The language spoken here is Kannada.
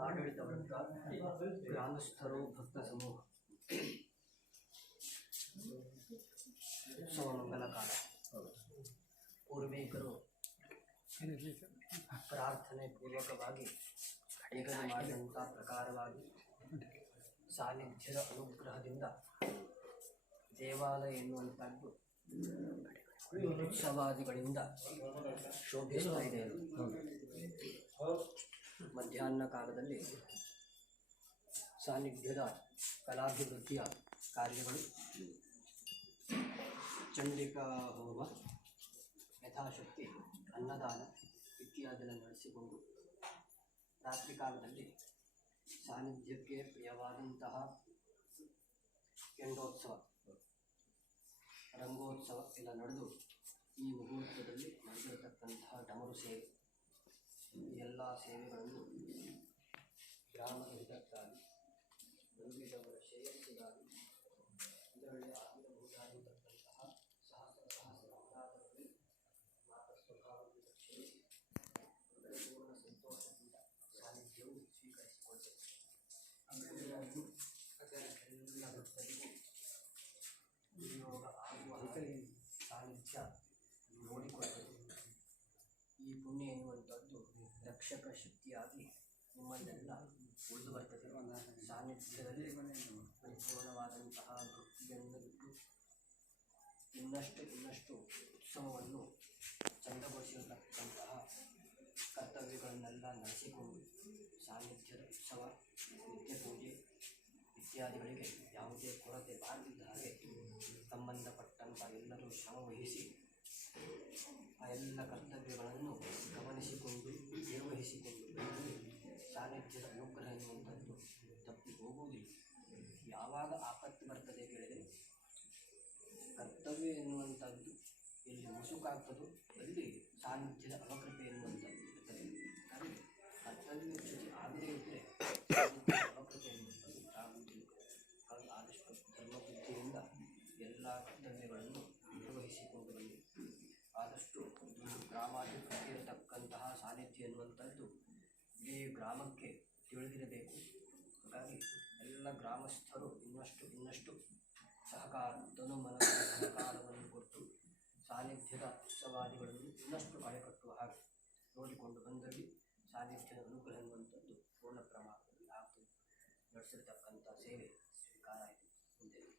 ಆಡಳಿತ ಗ್ರಾಮಸ್ಥರು ಭಕ್ತ ಸಮೂಹ. ಉತ್ಸವ ಮಂಗಲ ಕಾಲ. ಪೂರ್ವಿಕರು ಪ್ರಾರ್ಥನೆ ಪೂರ್ವಕವಾಗಿ ನಿಗದಿ ಮಾಡಿದಂಥ ಪ್ರಕಾರವಾಗಿ ಸಾನ್ನಿಧ್ಯದ ಅನುಗ್ರಹದಿಂದ ದೇವಾಲಯ ಎನ್ನುವಂಥದ್ದು ಉತ್ಸವಾದಿಗಳಿಂದ ಶೋಭಿಸ್ತಾ ಇದೆ. ಮಧ್ಯಾಹ್ನ ಕಾಲದಲ್ಲಿ ಸಾನ್ನಿಧ್ಯದ ಕಲಾಭಿವೃದ್ಧಿಯ ಕಾರ್ಯಗಳು ಚಂಡಿಕಾ ಹೋಮ, ಯಥಾಶಕ್ತಿ, ಅನ್ನದಾನ ಇತ್ಯಾದಿಗಳನ್ನು ನಡೆಸಿಕೊಂಡು ರಾತ್ರಿ ಕಾಲದಲ್ಲಿ ಸಾನ್ನಿಧ್ಯಕ್ಕೆ ಪ್ರಿಯವಾದಂತಹ ಕೆಂಡೋತ್ಸವ, ರಂಗೋತ್ಸವ ಎಲ್ಲ ನಡೆದು ಈ ಮುಹೂರ್ತದಲ್ಲಿ ನಡೆದಿರತಕ್ಕಂತಹ ಡಮರು ಸೇವೆ. ಎಲ್ಲ ಸೇವೆಗಳನ್ನು ಗ್ರಾಮದ ಹಿತಕ್ಕಾಗಿ ಬಂದಿದ್ದವರ ಶ್ರೇಯಸ್ಸಿಗಾಗಿ ಇದರಲ್ಲಿ ಆಗಿರಬಹುದಾಗಿರತಕ್ಕಂತಹ ಸಹಸ್ರ ಸಹಸ್ರ ಅಪರಾಧಗಳಲ್ಲಿ ಮಾತ ಸ್ವಭಾವದಿಂದ ಕ್ಷಮಿಸಿ ಅದರ ಪೂರ್ಣ ಸಂತೋಷದಿಂದ ಸಾನ್ನಿಧ್ಯವು ಸ್ವೀಕರಿಸಿಕೊಳ್ತೇವೆ ಅದೆಲ್ಲರಿಗೂ ಎಲ್ಲ ಭಕ್ತರಿಗೂ ವಿನಿಯೋಗ ಆಗುವ ಹಾಗೆ ಸಾನ್ನಿಧ್ಯ ನೋಡಿಕೊಳ್ಳಬೇಕು ಈ ಪುಣ್ಯ ಎನ್ನುವಂಥದ್ದು ರಕ್ಷಕ ಶಕ್ತಿಯಾಗಿ ನಿಮ್ಮನ್ನೆಲ್ಲ ಉಳಿದು ಬರ್ತದೆ ಸಾನ್ನಿಧ್ಯದಲ್ಲಿ ಪರಿಪೂರ್ಣವಾದಂತಹ ಭಕ್ತಿಯನ್ನು ಬಿಟ್ಟು ಇನ್ನಷ್ಟು ಇನ್ನಷ್ಟು ಉತ್ಸವವನ್ನು ಚಂದಗೊಳಿಸಿರತಕ್ಕಂತಹ ಕರ್ತವ್ಯಗಳನ್ನೆಲ್ಲ ನಡೆಸಿಕೊಂಡು ಸಾನ್ನಿಧ್ಯದ ಉತ್ಸವ, ನಿತ್ಯ ಪೂಜೆ ಇತ್ಯಾದಿಗಳಿಗೆ ಯಾವುದೇ ಕೊರತೆ ಬಾರದಿದ್ದ ಹಾಗೆ ಸಂಬಂಧಪಟ್ಟಂಥ ಎಲ್ಲರೂ ಶ್ರಮವಹಿಸಿ ಆ ಎಲ್ಲ ಕರ್ತವ್ಯಗಳನ್ನು ಗಮನಿಸಿಕೊಂಡು ಬಂದರೆ ಸಾನ್ನಿಧ್ಯದ ಅನುಗ್ರಹ ಎನ್ನುವಂಥದ್ದು ತಪ್ಪಿ ಹೋಗುವುದಿಲ್ಲ ಯಾವಾಗ ಆಪತ್ತು ಬರ್ತದೆ ಕೇಳಿದರೆ ಕರ್ತವ್ಯ ಎನ್ನುವಂಥದ್ದು ಎಲ್ಲಿ ಮುಸುಕಾಗ್ತದೋ ಅಲ್ಲಿ ಸಾನ್ನಿಧ್ಯದ ಅವಕೃಪೆ ಎನ್ನುವಂಥದ್ದು ಇರ್ತದೆ ಕರ್ತವ್ಯ ಜೊತೆ ಆಗದೇ ಇದ್ದರೆ ಇಡೀ ಗ್ರಾಮಕ್ಕೆ ತಿಳಿದಿರಬೇಕು. ಹಾಗಾಗಿ ಎಲ್ಲ ಗ್ರಾಮಸ್ಥರು ಇನ್ನಷ್ಟು ಇನ್ನಷ್ಟು ಸಹಕಾರ ತನುಮನ ಸಹಕಾರವನ್ನು ಕೊಟ್ಟು ಸಾನ್ನಿಧ್ಯದ ಉತ್ಸವಾದಿಗಳನ್ನು ಇನ್ನಷ್ಟು ಕಳೆಕಟ್ಟುವ ಹಾಗೆ ನೋಡಿಕೊಂಡು ಬಂದಲ್ಲಿ ಸಾನ್ನಿಧ್ಯದ ಅನುಗ್ರಹ ಎನ್ನುವಂಥದ್ದು ಪೂರ್ಣ ಪ್ರಮಾಣದಲ್ಲಿ ಆಗ್ತದೆ. ನಡೆಸಿರ್ತಕ್ಕಂಥ ಸೇವೆ ಸ್ವೀಕಾರ ಆಯಿತು. ಮುಂದೆ.